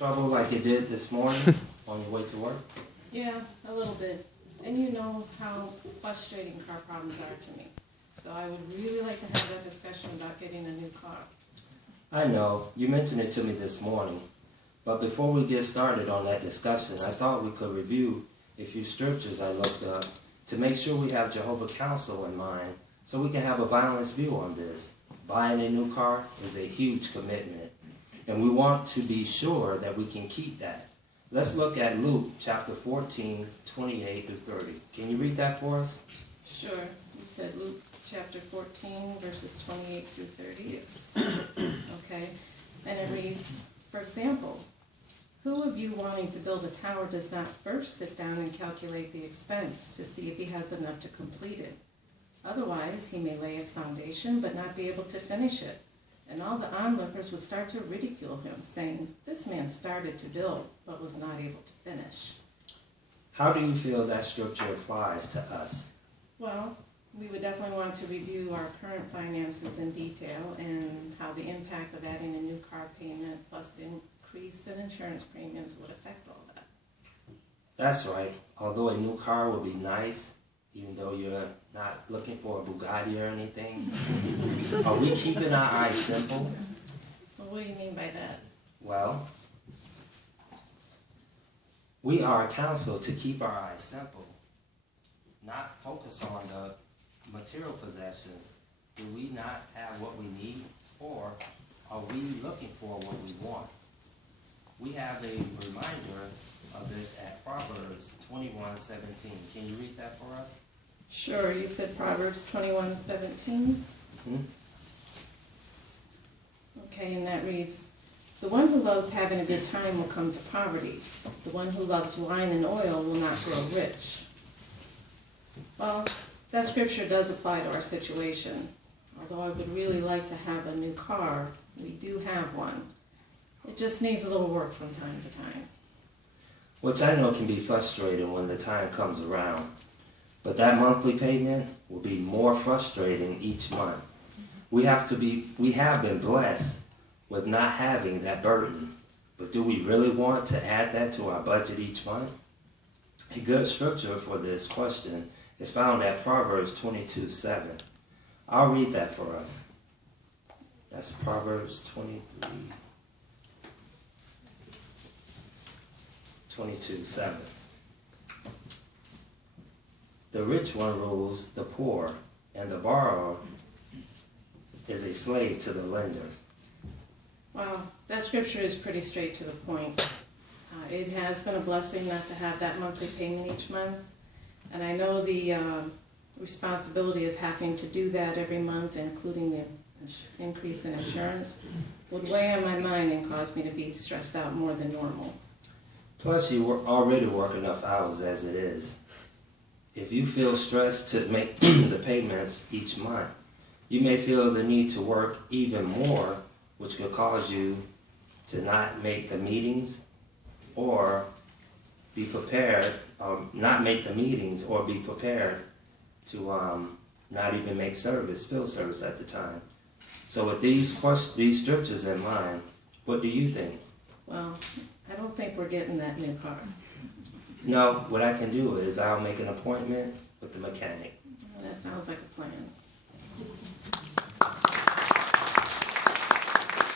Trouble like you did this morning on your way to work? Yeah, a little bit. And you know how frustrating car problems are to me. So I would really like to have that discussion about getting a new car. I know, you mentioned it to me this morning, but before we get started on that discussion, I thought we could review a few scriptures I looked up to make sure we have Jehovah Counsel in mind so we can have a balanced view on this. Buying a new car is a huge commitment, and we want to be sure that we can keep that. Let's look at Luke chapter 14, 28 through 30. Can you read that for us? Sure. You said Luke chapter 14, verses 28 through 30? Yes. Okay. And it reads, for example, who of you wanting to build a tower does not first sit down and calculate the expense to see if he has enough to complete it? Otherwise, he may lay his foundation but not be able to finish it. And all the onlookers would start to ridicule him, saying, this man started to build but was not able to finish. How do you feel that scripture applies to us? Well, we would definitely want to review our current finances in detail and how the impact of adding a new car payment plus the increase in insurance premiums would affect all that. That's right. Although a new car would be nice, even though you're not looking for a Bugatti or anything, are we keeping our eyes simple? Well, what do you mean by that? Well, we are counseled to keep our eyes simple, not focus on the material possessions. Do we not have what we need, or are we looking for what we want? We have a reminder of this at Proverbs 21:17. Can you read that for us? Sure, you said Proverbs 21:17. Hmm? Okay, and that reads, the one who loves having a good time will come to poverty. The one who loves wine and oil will not grow rich. Well, that scripture does apply to our situation. Although I would really like to have a new car, we do have one. It just needs a little work from time to time. Which I know can be frustrating when the time comes around. But that monthly payment will be more frustrating each month. We have been blessed with not having that burden. But do we really want to add that to our budget each month? A good scripture for this question is found at Proverbs 22:7. I'll read that for us. That's Proverbs 22:7. The rich one rules the poor, and the borrower is a slave to the lender. Wow, that scripture is pretty straight to the point. It has been a blessing not to have that monthly payment each month. And I know the responsibility of having to do that every month, including the increase in insurance, would weigh on my mind and cause me to be stressed out more than normal. Plus, you already work enough hours as it is. If you feel stressed to make the payments each month, you may feel the need to work even more, which could cause you to not make the meetings or be prepared, not make the meetings or be prepared to not even make field service at the time. So with these scriptures in mind, what do you think? Well, I don't think we're getting that new car. No, what I can do is I'll make an appointment with the mechanic. Well, that sounds like a plan.